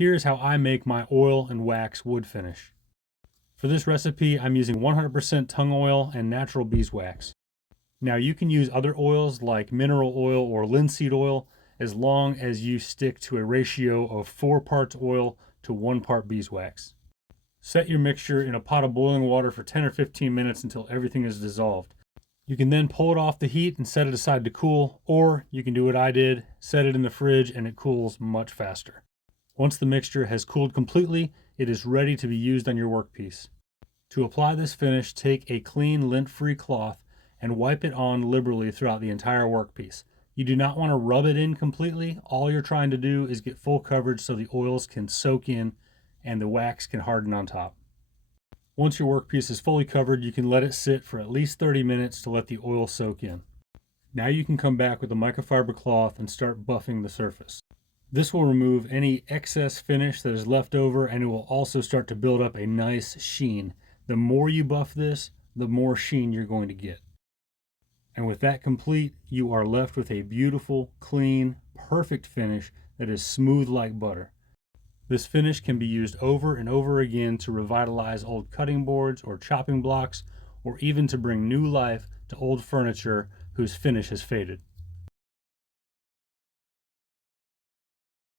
Here's how I make my oil and wax wood finish. For this recipe, I'm using 100% tung oil and natural beeswax. Now you can use other oils like mineral oil or linseed oil as long as you stick to a ratio of 4 parts oil to 1 part beeswax. Set your mixture in a pot of boiling water for 10 or 15 minutes until everything is dissolved. You can then pull it off the heat and set it aside to cool, or you can do what I did, set it in the fridge and it cools much faster. Once the mixture has cooled completely, it is ready to be used on your workpiece. To apply this finish, take a clean lint-free cloth and wipe it on liberally throughout the entire workpiece. You do not want to rub it in completely. All you're trying to do is get full coverage so the oils can soak in and the wax can harden on top. Once your workpiece is fully covered, you can let it sit for at least 30 minutes to let the oil soak in. Now you can come back with a microfiber cloth and start buffing the surface. This will remove any excess finish that is left over, and it will also start to build up a nice sheen. The more you buff this, the more sheen you're going to get. And with that complete, you are left with a beautiful, clean, perfect finish that is smooth like butter. This finish can be used over and over again to revitalize old cutting boards or chopping blocks, or even to bring new life to old furniture whose finish has faded.